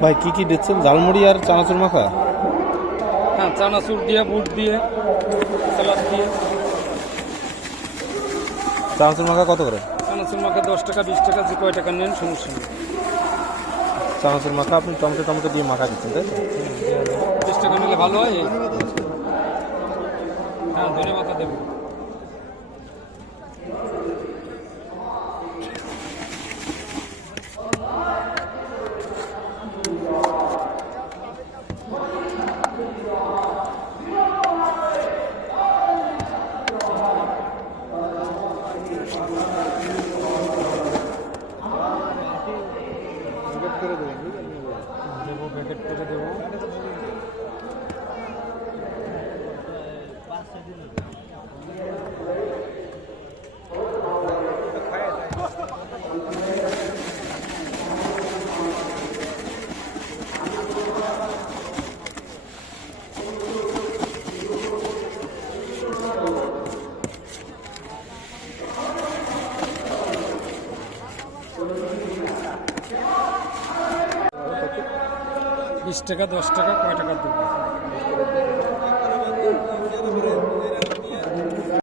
ভাই কি কি দিচ্ছেন? ঝালমুড়ি আর চানাচুর মাখা? হ্যাঁ, চানাচুর দিয়ে, বুট দিয়ে, স্যালাড দিয়ে। চানাচুর মাখা কত করে? চানাচুর মাখা 10 টাকা, 20 টাকা, যে কয় টাকা নেন সমস্যা নেই। চানাচুর মাখা আপনি টমেটো টমেটো দিয়ে মাখা দিচ্ছেন, তাই তো? 20 টাকা নিলে ভালো হয়। হ্যাঁ, ধনে পাতা দেবো। দেবো, প্যাকেট করে দেবো। বিশ টাকা, 10 টাকা, কয় টাকা দেবো?